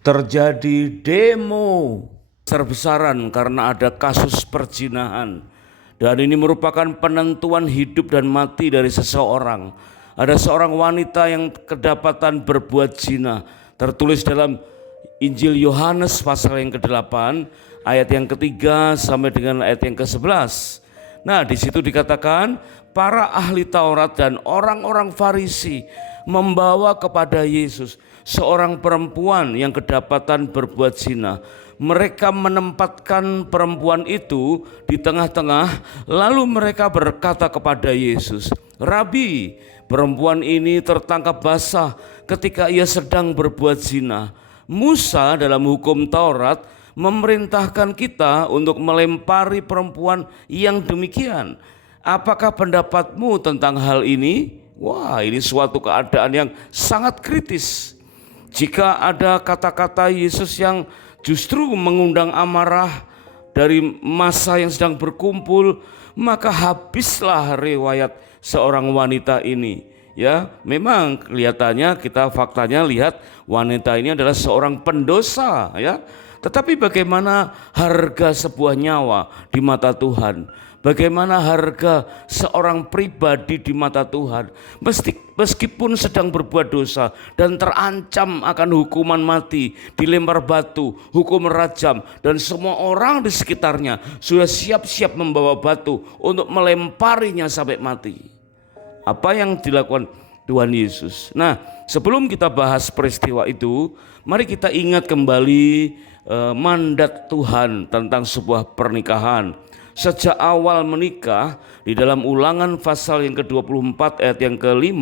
terjadi demo besar-besaran karena ada kasus perzinahan. Dan ini merupakan penentuan hidup dan mati dari seseorang. Ada seorang wanita yang kedapatan berbuat zina. Tertulis dalam Injil Yohanes pasal yang ke-8 ayat yang ketiga sampai dengan ayat yang ke-11. Nah, di situ dikatakan para ahli Taurat dan orang-orang Farisi membawa kepada Yesus seorang perempuan yang kedapatan berbuat zina. Mereka menempatkan perempuan itu di tengah-tengah, lalu mereka berkata kepada Yesus, "Rabi, perempuan ini tertangkap basah ketika ia sedang berbuat zina. Musa dalam hukum Taurat memerintahkan kita untuk melempari perempuan yang demikian. Apakah pendapatmu tentang hal ini?" Wah, ini suatu keadaan yang sangat kritis. Jika ada kata-kata Yesus yang justru mengundang amarah dari massa yang sedang berkumpul, maka habislah riwayat seorang wanita ini. Ya, memang kelihatannya kita faktanya lihat wanita ini adalah seorang pendosa, ya. Tetapi bagaimana harga sebuah nyawa di mata Tuhan? Bagaimana harga seorang pribadi di mata Tuhan? Meskipun sedang berbuat dosa dan terancam akan hukuman mati, dilempar batu, hukum rajam, dan semua orang di sekitarnya sudah siap-siap membawa batu untuk melemparinya sampai mati. Apa yang dilakukan Tuhan Yesus? Nah, sebelum kita bahas peristiwa itu, mari kita ingat kembali mandat Tuhan tentang sebuah pernikahan. Sejak awal menikah, di dalam Ulangan pasal yang ke-24 ayat yang ke-5,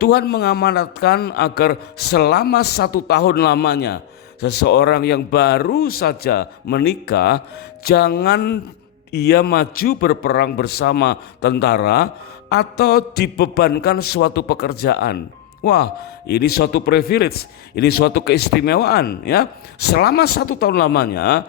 Tuhan mengamanatkan agar selama 1 tahun lamanya seseorang yang baru saja menikah jangan ia maju berperang bersama tentara atau dibebankan suatu pekerjaan. Wah, ini suatu privilege, ini suatu keistimewaan, ya. Selama 1 tahun lamanya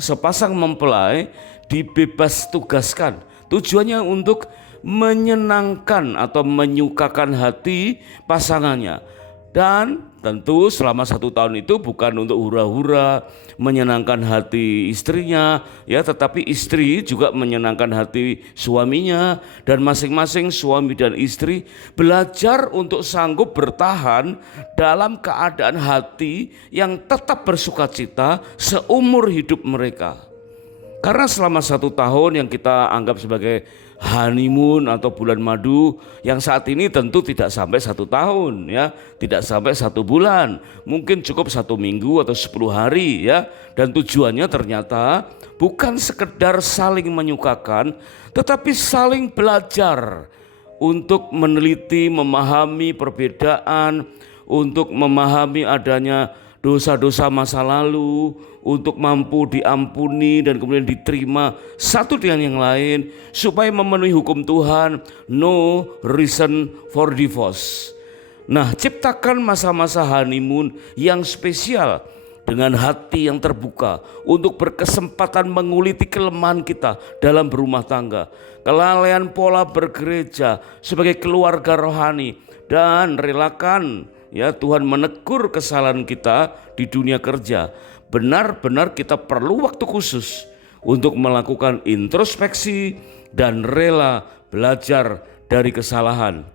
sepasang mempelai dibebas tugaskan. Tujuannya untuk menyenangkan atau menyukakan hati pasangannya. Dan tentu selama 1 tahun itu bukan untuk hura-hura menyenangkan hati istrinya, ya, tetapi istri juga menyenangkan hati suaminya, dan masing-masing suami dan istri belajar untuk sanggup bertahan dalam keadaan hati yang tetap bersukacita seumur hidup mereka. Karena selama 1 tahun yang kita anggap sebagai honeymoon atau bulan madu, yang saat ini tentu tidak sampai 1 tahun, ya, tidak sampai 1 bulan, mungkin cukup 1 minggu atau 10 hari, ya. Dan tujuannya ternyata bukan sekedar saling menyukakan, tetapi saling belajar untuk meneliti, memahami perbedaan, untuk memahami adanya dosa-dosa masa lalu, untuk mampu diampuni dan kemudian diterima satu dengan yang lain, supaya memenuhi hukum Tuhan, no reason for divorce. Nah, ciptakan masa-masa honeymoon yang spesial dengan hati yang terbuka untuk berkesempatan menguliti kelemahan kita dalam berumah tangga, kelalaian pola bergereja sebagai keluarga rohani, dan relakan, ya, Tuhan menegur kesalahan kita di dunia kerja. Benar-benar kita perlu waktu khusus untuk melakukan introspeksi dan rela belajar dari kesalahan.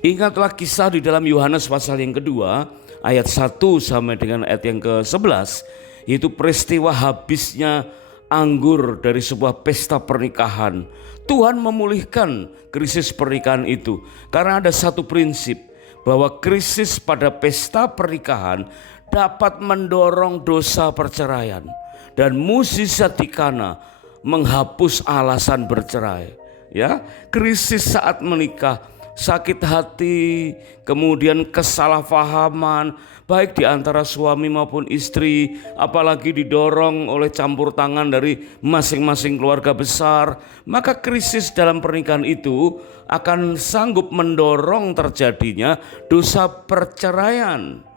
Ingatlah kisah di dalam Yohanes pasal yang kedua ayat 1 sampai dengan ayat yang ke-11, yaitu peristiwa habisnya anggur dari sebuah pesta pernikahan. Tuhan memulihkan krisis pernikahan itu karena ada satu prinsip, bahwa krisis pada pesta pernikahan dapat mendorong dosa perceraian, dan mukjizat di Kana menghapus alasan bercerai. Ya, krisis saat menikah, sakit hati, kemudian kesalahpahaman baik di antara suami maupun istri, apalagi didorong oleh campur tangan dari masing-masing keluarga besar, maka krisis dalam pernikahan itu akan sanggup mendorong terjadinya dosa perceraian.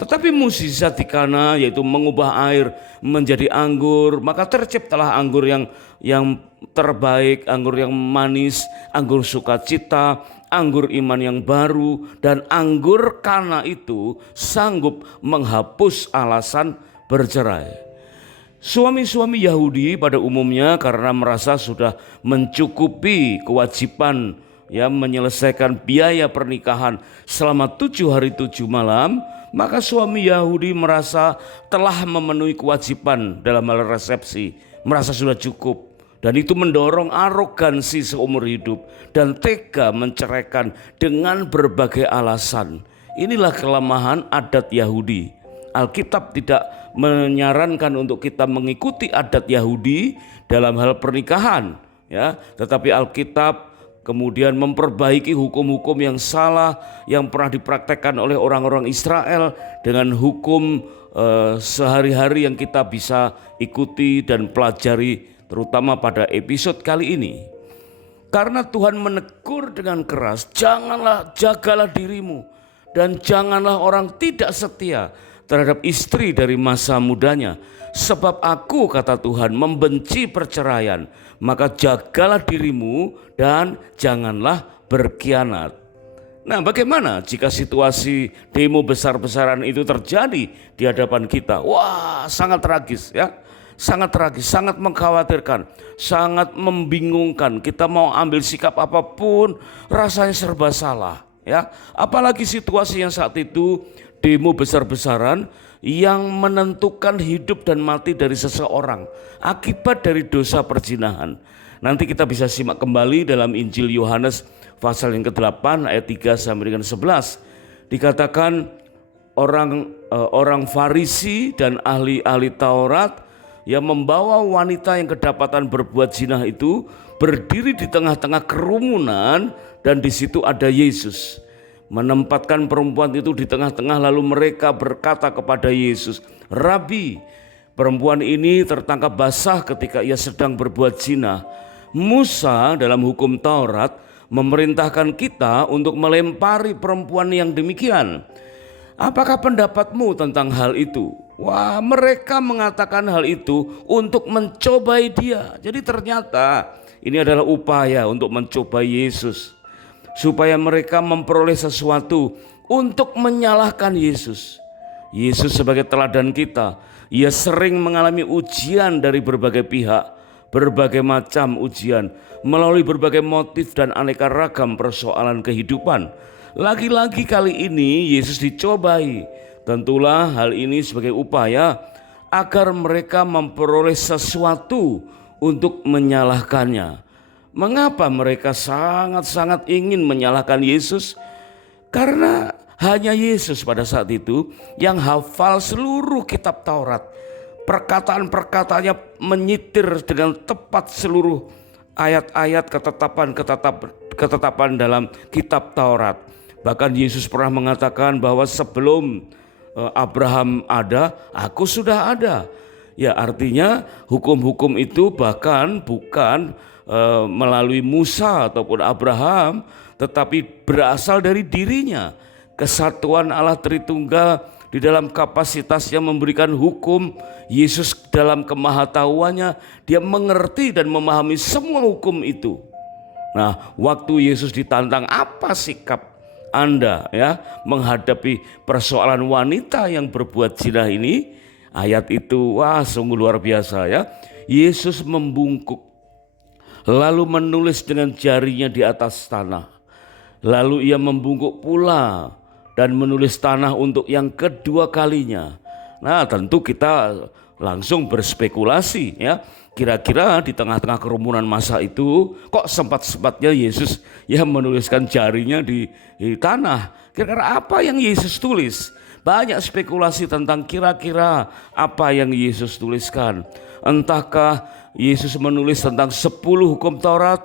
Tetapi mukjizat di Kana, yaitu mengubah air menjadi anggur, maka terciptalah anggur yang terbaik, anggur yang manis, anggur sukacita, anggur iman yang baru, dan anggur kana itu sanggup menghapus alasan bercerai. Suami-suami Yahudi pada umumnya karena merasa sudah mencukupi kewajiban menyelesaikan biaya pernikahan selama 7 hari 7 malam, maka suami Yahudi merasa telah memenuhi kewajiban dalam hal resepsi, merasa sudah cukup. Dan itu mendorong arogansi seumur hidup dan tega menceraikan dengan berbagai alasan. Inilah kelemahan adat Yahudi. Alkitab tidak menyarankan untuk kita mengikuti adat Yahudi dalam hal pernikahan, tetapi Alkitab kemudian memperbaiki hukum-hukum yang salah yang pernah dipraktekkan oleh orang-orang Israel dengan hukum sehari-hari yang kita bisa ikuti dan pelajari, terutama pada episode kali ini. Karena Tuhan menegur dengan keras, jagalah dirimu dan janganlah orang tidak setia terhadap istri dari masa mudanya. Sebab aku, kata Tuhan, membenci perceraian. Maka jagalah dirimu dan janganlah berkhianat. Nah, bagaimana jika situasi demo besar-besaran itu terjadi di hadapan kita? Wah, sangat tragis sangat tragis, sangat mengkhawatirkan, sangat membingungkan. Kita mau ambil sikap apapun rasanya serba salah, apalagi situasi yang saat itu demo besar-besaran yang menentukan hidup dan mati dari seseorang akibat dari dosa perzinahan. Nanti kita bisa simak kembali dalam Injil Yohanes pasal yang ke-8 ayat 3 sampai dengan 11. Dikatakan orang Farisi dan ahli-ahli Taurat yang membawa wanita yang kedapatan berbuat zina itu berdiri di tengah-tengah kerumunan, dan di situ ada Yesus. Menempatkan perempuan itu di tengah-tengah, lalu mereka berkata kepada Yesus, "Rabi, perempuan ini tertangkap basah ketika ia sedang berbuat zina. Musa dalam hukum Taurat memerintahkan kita untuk melempari perempuan yang demikian. Apakah pendapatmu tentang hal itu?" Wah, mereka mengatakan hal itu untuk mencobai dia. Jadi ternyata ini adalah upaya untuk mencobai Yesus, supaya mereka memperoleh sesuatu untuk menyalahkan Yesus. Yesus sebagai teladan kita, ia sering mengalami ujian dari berbagai pihak, berbagai macam ujian, melalui berbagai motif dan aneka ragam persoalan kehidupan. Lagi-lagi kali ini Yesus dicobai. Tentulah hal ini sebagai upaya agar mereka memperoleh sesuatu untuk menyalahkannya. Mengapa mereka sangat-sangat ingin menyalahkan Yesus? Karena hanya Yesus pada saat itu yang hafal seluruh kitab Taurat. Perkataan-perkataannya menyitir dengan tepat seluruh ayat-ayat ketetapan dalam kitab Taurat. Bahkan Yesus pernah mengatakan bahwa sebelum Abraham ada, aku sudah ada. Ya, artinya hukum-hukum itu bahkan bukan melalui Musa ataupun Abraham, tetapi berasal dari dirinya. Kesatuan Allah Tritunggal di dalam kapasitasnya memberikan hukum. Yesus dalam kemahatauannya, dia mengerti dan memahami semua hukum itu. Nah, waktu Yesus ditantang, apa sikap Anda menghadapi persoalan wanita yang berbuat zina ini? Ayat itu sungguh luar biasa Yesus membungkuk, lalu menulis dengan jarinya di atas tanah. Lalu ia membungkuk pula dan menulis tanah untuk yang kedua kalinya. Nah, tentu kita langsung berspekulasi kira-kira di tengah-tengah kerumunan masa itu kok sempat-sempatnya Yesus menuliskan jarinya di tanah. Kira-kira apa yang Yesus tulis? Banyak spekulasi tentang kira-kira apa yang Yesus tuliskan. Entahkah Yesus menulis tentang 10 hukum Taurat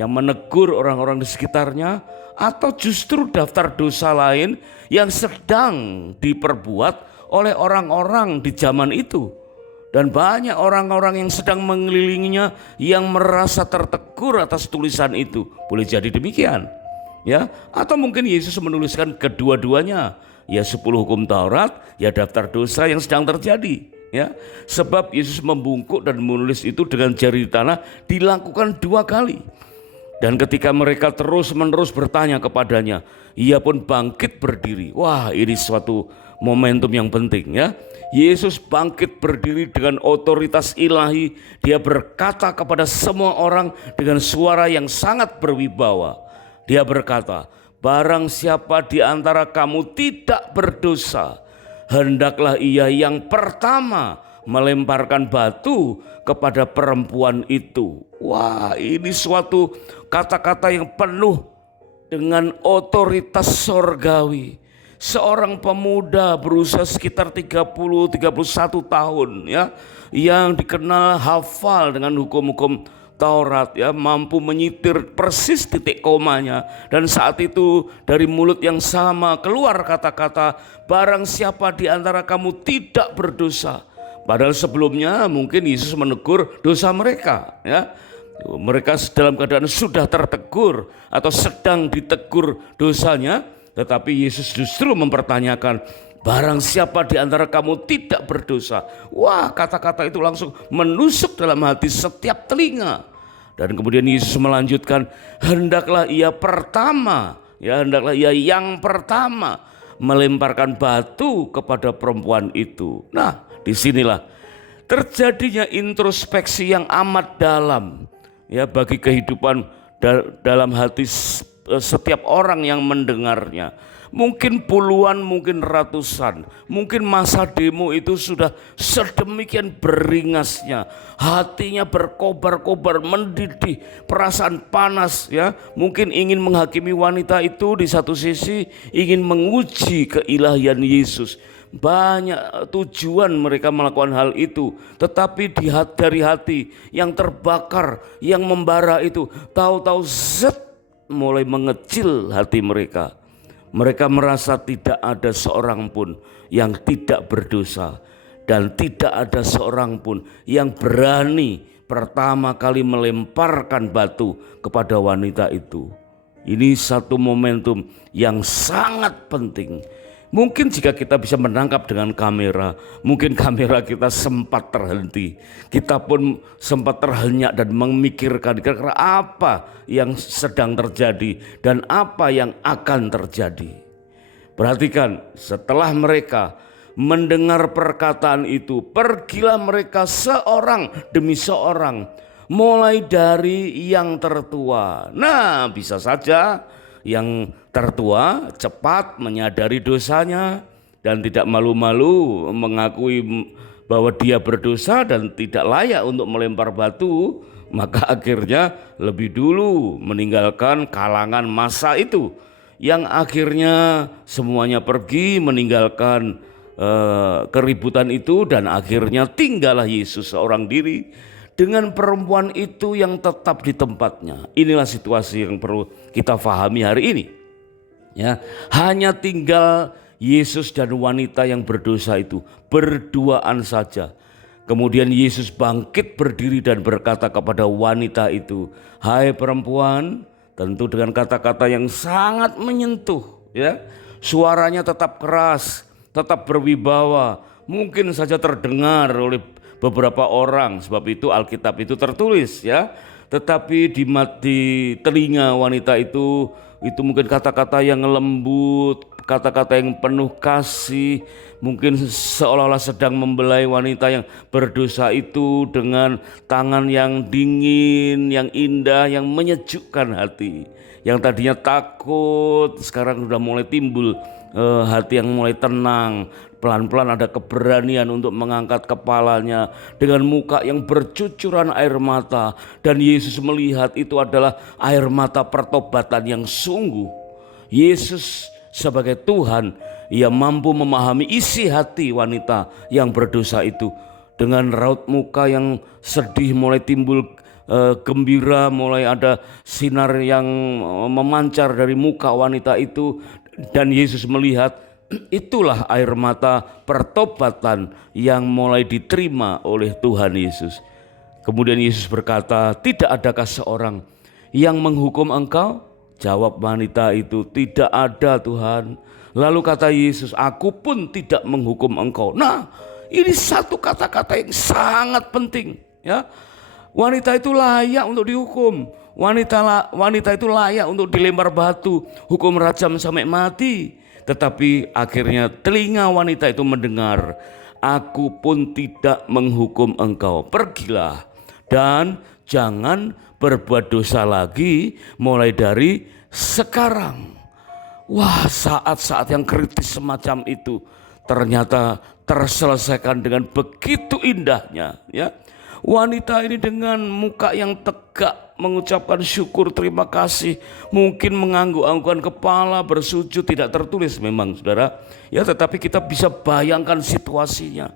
yang menegur orang-orang di sekitarnya, atau justru daftar dosa lain yang sedang diperbuat oleh orang-orang di zaman itu. Dan banyak orang-orang yang sedang mengelilinginya yang merasa tertegur atas tulisan itu. Boleh jadi demikian. Atau mungkin Yesus menuliskan kedua-duanya. 10 hukum Taurat, daftar dosa yang sedang terjadi. Sebab Yesus membungkuk dan menulis itu dengan jari di tanah dilakukan 2 kali. Dan ketika mereka terus-menerus bertanya kepadanya, ia pun bangkit berdiri. Wah, ini suatu momentum yang penting ya. Yesus bangkit berdiri dengan otoritas ilahi. Dia berkata kepada semua orang dengan suara yang sangat berwibawa. Dia berkata, barang siapa di antara kamu tidak berdosa, hendaklah ia yang pertama melemparkan batu kepada perempuan itu. Wah, ini suatu kata-kata yang penuh dengan otoritas sorgawi. Seorang pemuda berusia sekitar 30-31 tahun ya, yang dikenal hafal dengan hukum-hukum Taurat ya, mampu menyitir persis titik komanya, dan saat itu dari mulut yang sama keluar kata-kata, barang siapa di antara kamu tidak berdosa. Padahal sebelumnya mungkin Yesus menegur dosa mereka ya. Mereka dalam keadaan sudah tertegur atau sedang ditegur dosanya, tetapi Yesus justru mempertanyakan, barang siapa di antara kamu tidak berdosa. Wah, kata-kata itu langsung menusuk dalam hati setiap telinga. Dan kemudian Yesus melanjutkan, hendaklah ia pertama, ya hendaklah ia yang pertama melemparkan batu kepada perempuan itu. Nah, disinilah terjadinya introspeksi yang amat dalam ya bagi kehidupan dalam hati setiap orang yang mendengarnya. Mungkin puluhan, mungkin ratusan, mungkin masa demo itu sudah sedemikian beringasnya, hatinya berkobar-kobar, mendidih, perasaan panas ya, mungkin ingin menghakimi wanita itu, di satu sisi ingin menguji keilahian Yesus. Banyak tujuan mereka melakukan hal itu, tetapi dari hati yang terbakar, yang membara itu, tahu-tahu mulai mengecil hati mereka. Mereka merasa tidak ada seorang pun yang tidak berdosa, dan tidak ada seorang pun yang berani pertama kali melemparkan batu kepada wanita itu. Ini satu momentum yang sangat penting. Mungkin jika kita bisa menangkap dengan kamera, mungkin kamera kita sempat terhenti. Kita pun sempat terhenyak dan memikirkan kira-kira apa yang sedang terjadi dan apa yang akan terjadi. Perhatikan, setelah mereka mendengar perkataan itu, pergilah mereka seorang demi seorang, mulai dari yang tertua. Nah, bisa saja yang tertua cepat menyadari dosanya dan tidak malu-malu mengakui bahwa dia berdosa dan tidak layak untuk melempar batu, maka akhirnya lebih dulu meninggalkan kalangan massa itu, yang akhirnya semuanya pergi meninggalkan keributan itu, dan akhirnya tinggallah Yesus seorang diri dengan perempuan itu yang tetap di tempatnya. Inilah situasi yang perlu kita pahami hari ini. Ya, hanya tinggal Yesus dan wanita yang berdosa itu berduaan saja. Kemudian Yesus bangkit berdiri dan berkata kepada wanita itu, "Hai perempuan," tentu dengan kata-kata yang sangat menyentuh ya. Suaranya tetap keras, tetap berwibawa, mungkin saja terdengar oleh beberapa orang, sebab itu Alkitab itu tertulis ya. Tetapi di telinga wanita itu mungkin kata-kata yang lembut, kata-kata yang penuh kasih, mungkin seolah-olah sedang membelai wanita yang berdosa itu dengan tangan yang dingin, yang indah, yang menyejukkan hati. Yang tadinya takut sekarang sudah mulai timbul hati yang mulai tenang. Pelan-pelan ada keberanian untuk mengangkat kepalanya dengan muka yang bercucuran air mata, dan Yesus melihat itu adalah air mata pertobatan yang sungguh. Yesus sebagai Tuhan, ia mampu memahami isi hati wanita yang berdosa itu. Dengan raut muka yang sedih mulai timbul gembira, mulai ada sinar yang memancar dari muka wanita itu, dan Yesus melihat itulah air mata pertobatan yang mulai diterima oleh Tuhan Yesus. Kemudian Yesus berkata, "Tidak adakah seorang yang menghukum engkau?" Jawab wanita itu, "Tidak ada Tuhan." Lalu kata Yesus, "Aku pun tidak menghukum engkau." Nah, ini satu kata-kata yang sangat penting ya. Wanita itu layak untuk dihukum. Wanita itu layak untuk dilempar batu, hukum rajam sampai mati. Tetapi akhirnya telinga wanita itu mendengar, aku pun tidak menghukum engkau. Pergilah dan jangan berbuat dosa lagi mulai dari sekarang. Wah, saat-saat yang kritis semacam itu ternyata terselesaikan dengan begitu indahnya, ya. Wanita ini dengan muka yang tegak mengucapkan syukur, terima kasih, mungkin mengangguk-anggukan kepala, bersujud, tidak tertulis memang saudara, ya, tetapi kita bisa bayangkan situasinya.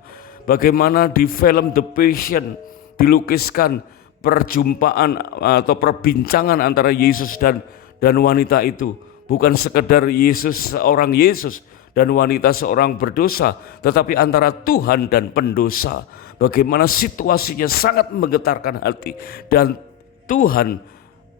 Bagaimana di film The Passion dilukiskan perjumpaan atau perbincangan antara Yesus dan wanita itu. Bukan sekedar Yesus seorang Yesus dan wanita seorang berdosa, tetapi antara Tuhan dan pendosa. Bagaimana situasinya sangat menggetarkan hati. Dan Tuhan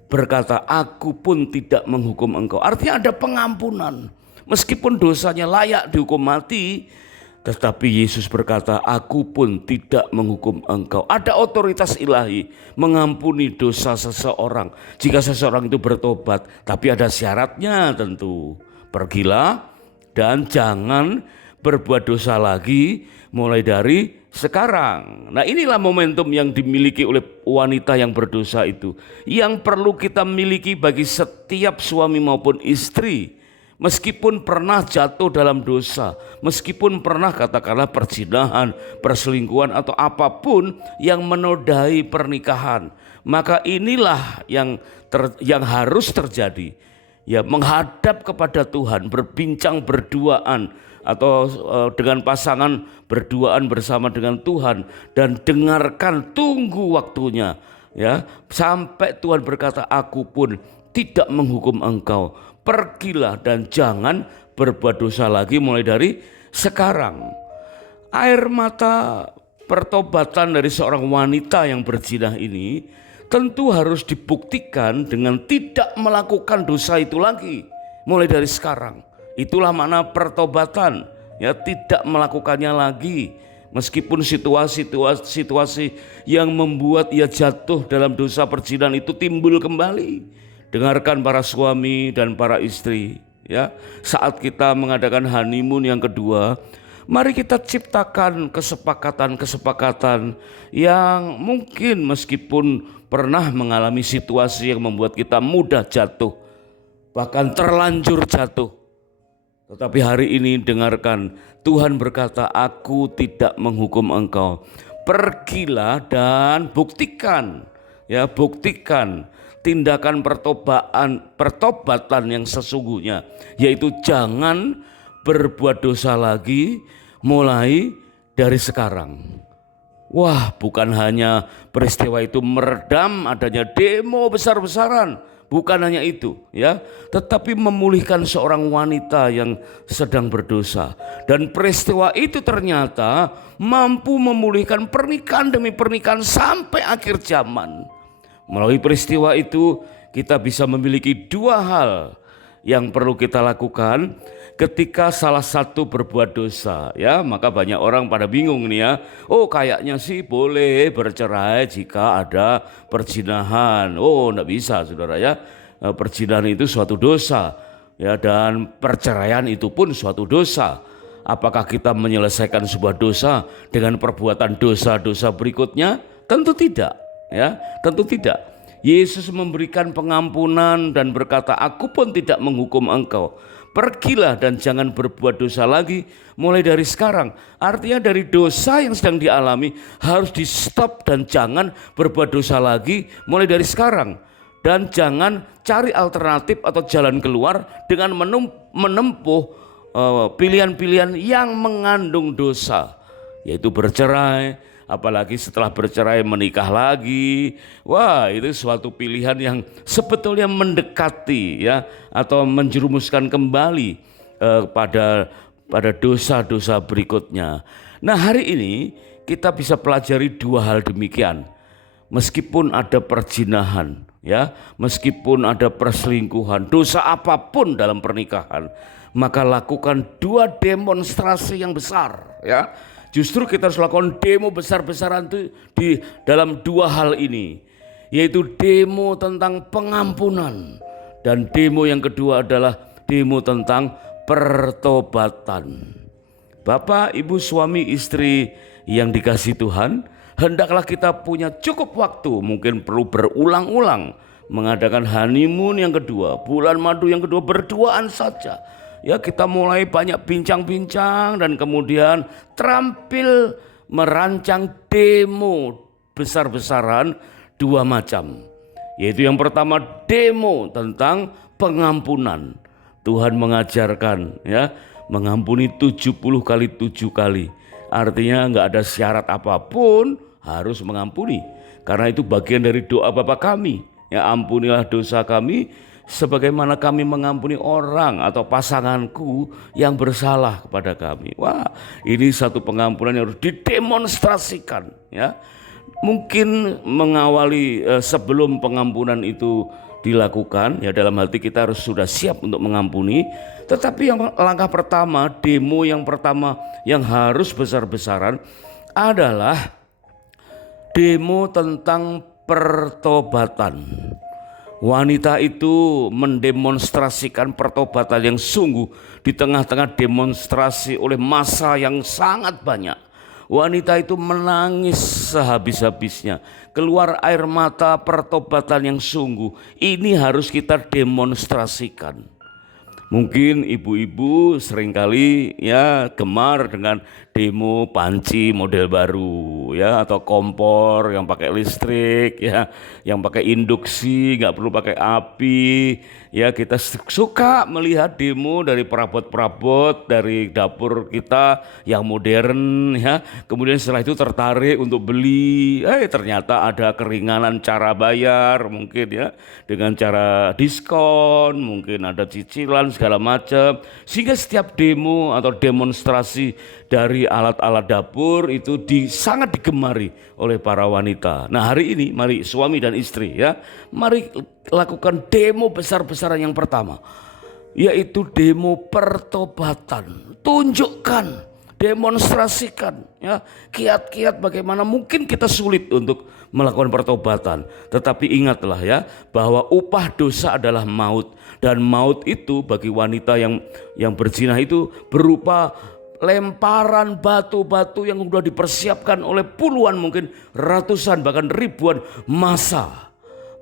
berkata, aku pun tidak menghukum engkau. Artinya ada pengampunan. Meskipun dosanya layak dihukum mati, tetapi Yesus berkata, aku pun tidak menghukum engkau. Ada otoritas ilahi mengampuni dosa seseorang jika seseorang itu bertobat. Tapi ada syaratnya tentu. Pergilah dan jangan berbuat dosa lagi mulai dari sekarang. Nah, inilah momentum yang dimiliki oleh wanita yang berdosa itu, yang perlu kita miliki bagi setiap suami maupun istri. Meskipun pernah jatuh dalam dosa, meskipun pernah katakanlah perzinahan, perselingkuhan atau apapun yang menodai pernikahan, maka inilah yang harus terjadi. Ya, menghadap kepada Tuhan, berbincang berduaan atau dengan pasangan berduaan bersama dengan Tuhan dan dengarkan, tunggu waktunya, ya, sampai Tuhan berkata, aku pun tidak menghukum engkau. Pergilah dan jangan berbuat dosa lagi mulai dari sekarang. Air mata pertobatan dari seorang wanita yang berzina ini tentu harus dibuktikan dengan tidak melakukan dosa itu lagi mulai dari sekarang. Itulah makna pertobatan, ya, tidak melakukannya lagi. Meskipun situasi yang membuat ia jatuh dalam dosa perzinahan itu timbul kembali. Dengarkan para suami dan para istri, ya. Saat kita mengadakan honeymoon yang kedua, mari kita ciptakan kesepakatan yang mungkin meskipun pernah mengalami situasi yang membuat kita mudah jatuh, bahkan terlanjur jatuh. Tetapi hari ini dengarkan, Tuhan berkata, aku tidak menghukum engkau. Pergilah dan buktikan, ya, buktikan tindakan pertobatan yang sesungguhnya, yaitu jangan berbuat dosa lagi mulai dari sekarang. Wah, bukan hanya peristiwa itu meredam adanya demo besar-besaran, bukan hanya itu, ya, tetapi memulihkan seorang wanita yang sedang berdosa. Dan peristiwa itu ternyata mampu memulihkan pernikahan demi pernikahan sampai akhir zaman. Melalui peristiwa itu kita bisa memiliki dua hal yang perlu kita lakukan ketika salah satu berbuat dosa, ya. Maka banyak orang pada bingung nih, ya. Oh, kayaknya sih boleh bercerai jika ada perzinahan. Oh, enggak bisa saudara, ya. Perzinahan itu suatu dosa, ya, dan perceraian itu pun suatu dosa. Apakah kita menyelesaikan sebuah dosa dengan perbuatan dosa-dosa berikutnya? Tentu tidak. Ya, tentu tidak. Yesus memberikan pengampunan dan berkata, aku pun tidak menghukum engkau. Pergilah dan jangan berbuat dosa lagi mulai dari sekarang. Artinya dari dosa yang sedang dialami harus di stop dan jangan berbuat dosa lagi mulai dari sekarang. Dan jangan cari alternatif atau jalan keluar dengan menempuh pilihan-pilihan yang mengandung dosa, yaitu bercerai. Apalagi setelah bercerai menikah lagi. Wah, itu suatu pilihan yang sebetulnya mendekati, ya, atau menjerumuskan kembali pada dosa-dosa berikutnya. Nah, hari ini kita bisa pelajari dua hal demikian. Meskipun ada perzinahan, ya, meskipun ada perselingkuhan, dosa apapun dalam pernikahan, maka lakukan dua demonstrasi yang besar, ya. Justru kita harus lakukan demo besar-besaran itu di dalam dua hal ini. yaitu demo tentang pengampunan. Dan demo yang kedua adalah demo tentang pertobatan. Bapak, Ibu, suami, istri yang dikasihi Tuhan, hendaklah kita punya cukup waktu, mungkin perlu berulang-ulang mengadakan honeymoon yang kedua, bulan madu yang kedua, berduaan saja. Ya, kita mulai banyak bincang-bincang dan kemudian terampil merancang demo besar-besaran dua macam. Yaitu yang pertama demo tentang pengampunan. Tuhan mengajarkan ya, mengampuni 70 kali 7 kali. Artinya enggak ada syarat apapun harus mengampuni. Karena itu bagian dari doa Bapa kami. Ya, ampunilah dosa kami sebagaimana kami mengampuni orang atau pasanganku yang bersalah kepada kami. Wah, ini satu pengampunan yang harus didemonstrasikan ya. Mungkin mengawali sebelum pengampunan itu dilakukan ya, dalam hati kita harus sudah siap untuk mengampuni. Tetapi yang langkah pertama, demo yang pertama yang harus besar-besaran adalah demo tentang pertobatan. Wanita itu mendemonstrasikan pertobatan yang sungguh di tengah-tengah demonstrasi oleh massa yang sangat banyak. Wanita itu menangis sehabis-habisnya, keluar air mata pertobatan yang sungguh. Ini harus kita demonstrasikan. Mungkin ibu-ibu seringkali ya gemar dengan demo panci model baru ya, atau kompor yang pakai listrik ya, yang pakai induksi, nggak perlu pakai api ya. Kita suka melihat demo dari perabot-perabot dari dapur kita yang modern ya. Kemudian setelah itu tertarik untuk beli, ternyata ada keringanan cara bayar mungkin ya, dengan cara diskon, mungkin ada cicilan segala macam, sehingga setiap demo atau demonstrasi dari alat-alat dapur itu sangat digemari oleh para wanita. Nah, hari ini mari suami dan istri ya, mari lakukan demo besar-besaran yang pertama, yaitu demo pertobatan. Tunjukkan, demonstrasikan ya, kiat-kiat bagaimana mungkin kita sulit untuk melakukan pertobatan. Tetapi ingatlah ya, bahwa upah dosa adalah maut, dan maut itu bagi wanita yang berzina itu berupa lemparan batu-batu yang sudah dipersiapkan oleh puluhan, mungkin ratusan bahkan ribuan massa.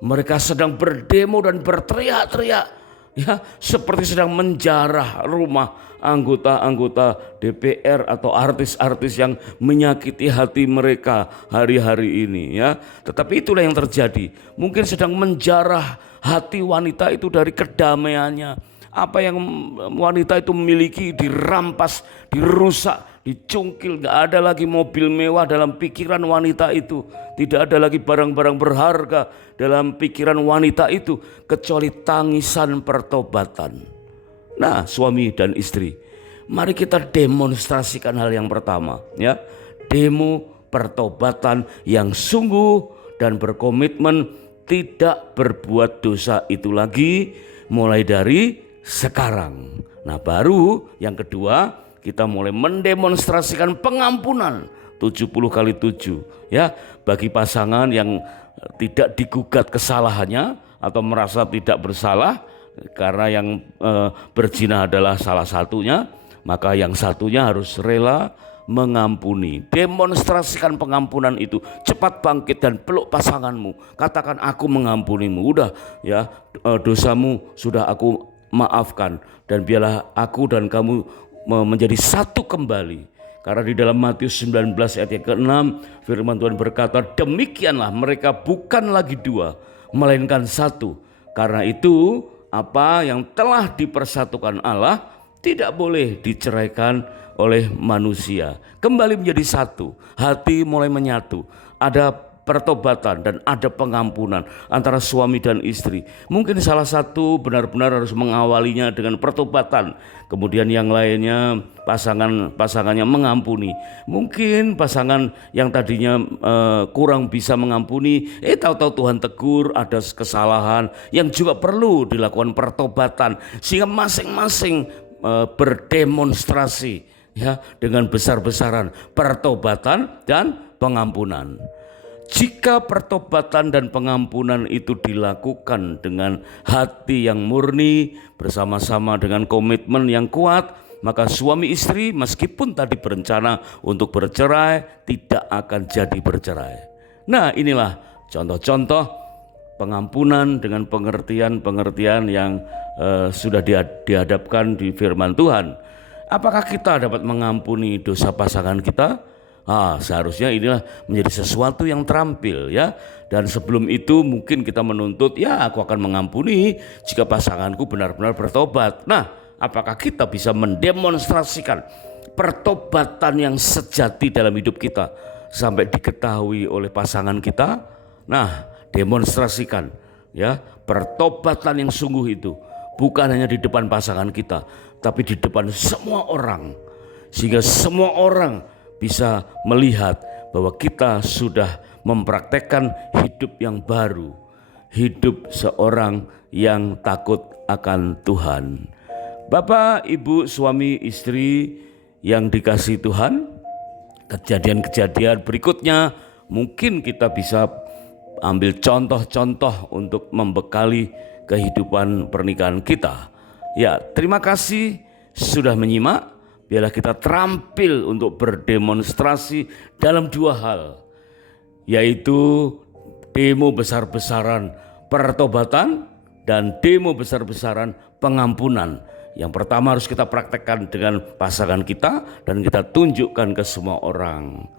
Mereka sedang berdemo dan berteriak-teriak ya, seperti sedang menjarah rumah anggota-anggota DPR atau artis-artis yang menyakiti hati mereka hari-hari ini ya. Tetapi itulah yang terjadi. Mungkin sedang menjarah hati wanita itu dari kedamaiannya. Apa yang wanita itu memiliki dirampas, dirusak, dicungkil. Gak ada lagi mobil mewah dalam pikiran wanita itu. Tidak ada lagi barang-barang berharga dalam pikiran wanita itu, kecuali tangisan pertobatan. Nah, suami dan istri, mari kita demonstrasikan hal yang pertama ya. Demo pertobatan yang sungguh dan berkomitmen tidak berbuat dosa itu lagi mulai dari sekarang. Nah, baru yang kedua kita mulai mendemonstrasikan pengampunan 70 kali 7 ya, bagi pasangan yang tidak digugat kesalahannya atau merasa tidak bersalah karena yang berzina adalah salah satunya, maka yang satunya harus rela mengampuni. Demonstrasikan pengampunan itu. Cepat bangkit dan peluk pasanganmu. Katakan, aku mengampunimu. Udah ya, dosamu sudah aku maafkan, dan biarlah aku dan kamu menjadi satu kembali. Karena di dalam Matius 19 ayat yang ke-6 firman Tuhan berkata, demikianlah mereka bukan lagi dua melainkan satu. Karena itu apa yang telah dipersatukan Allah tidak boleh diceraikan oleh manusia. Kembali menjadi satu, hati mulai menyatu. Ada pertobatan dan ada pengampunan antara suami dan istri. Mungkin salah satu benar-benar harus mengawalinya dengan pertobatan, kemudian yang lainnya pasangannya mengampuni. Mungkin pasangan yang tadinya kurang bisa mengampuni, tahu-tahu Tuhan tegur, ada kesalahan yang juga perlu dilakukan pertobatan, sehingga masing-masing berdemonstrasi ya dengan besar-besaran pertobatan dan pengampunan. Jika pertobatan dan pengampunan itu dilakukan dengan hati yang murni, bersama-sama dengan komitmen yang kuat, maka suami istri meskipun tadi berencana untuk bercerai, tidak akan jadi bercerai. Nah, inilah contoh-contoh pengampunan dengan pengertian-pengertian yang sudah dihadapkan di firman Tuhan. Apakah kita dapat mengampuni dosa pasangan kita? Seharusnya inilah menjadi sesuatu yang terampil ya. Dan sebelum itu mungkin kita menuntut, ya aku akan mengampuni jika pasanganku benar-benar bertobat. Nah, apakah kita bisa mendemonstrasikan pertobatan yang sejati dalam hidup kita sampai diketahui oleh pasangan kita? Nah, demonstrasikan ya pertobatan yang sungguh itu, bukan hanya di depan pasangan kita, tapi di depan semua orang, sehingga semua orang bisa melihat bahwa kita sudah mempraktekkan hidup yang baru, hidup seorang yang takut akan Tuhan. Bapak, Ibu, suami, istri yang dikasihi Tuhan, kejadian-kejadian berikutnya mungkin kita bisa ambil contoh-contoh untuk membekali kehidupan pernikahan kita. Ya, terima kasih sudah menyimak. Biarlah kita terampil untuk berdemonstrasi dalam dua hal, yaitu demo besar-besaran pertobatan dan demo besar-besaran pengampunan. Yang pertama harus kita praktekkan dengan pasangan kita dan kita tunjukkan ke semua orang.